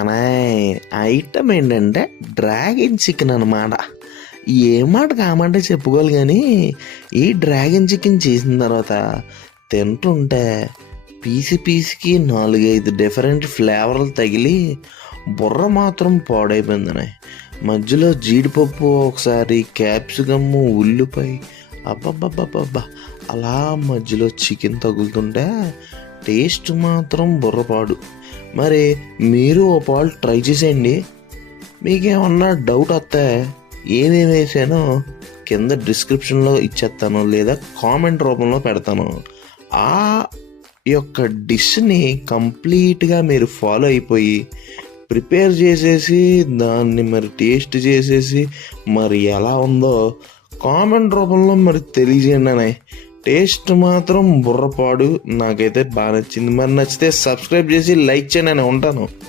Annoy item ఏంటంటే dragon chicken అనమాట. ఏ మాట కామంటే చెప్పుకోవాలి, కానీ ఈ డ్రాగన్ చికెన్ చేసిన తర్వాత తింటుంటే పీసి పీసికి 4-5 డిఫరెంట్ ఫ్లేవర్లు తగిలి బుర్ర మాత్రం పాడైపోయిందనే. మధ్యలో జీడిపప్పు, ఒకసారి క్యాప్సికమ్, ఉల్లిపాయ, అబ్బబ్బబ్బబ్బబ్బా, అలా మధ్యలో చికెన్ తగులుతుంటే టేస్ట్ మాత్రం బుర్రపాడు. మరి మీరు ఓ పాలు ట్రై చేసేయండి. మీకేమన్నా డౌట్ వస్తే ఏమేమి వేసానో కింద డిస్క్రిప్షన్లో ఇచ్చేస్తాను, లేదా కామెంట్ రూపంలో పెడతాను. ఆ యొక్క డిష్ని కంప్లీట్గా మీరు ఫాలో అయిపోయి ప్రిపేర్ చేసేసి దాన్ని మరి టేస్ట్ చేసేసి మరి ఎలా ఉందో కామెంట్ రూపంలో మరి తెలియజేయండి అనే. టేస్ట్ మాత్రం బుర్రపాడు, నాకైతే బాగా నచ్చింది. మరి నచ్చితే సబ్స్క్రైబ్ చేసి లైక్ చేయండి అని ఉంటాను.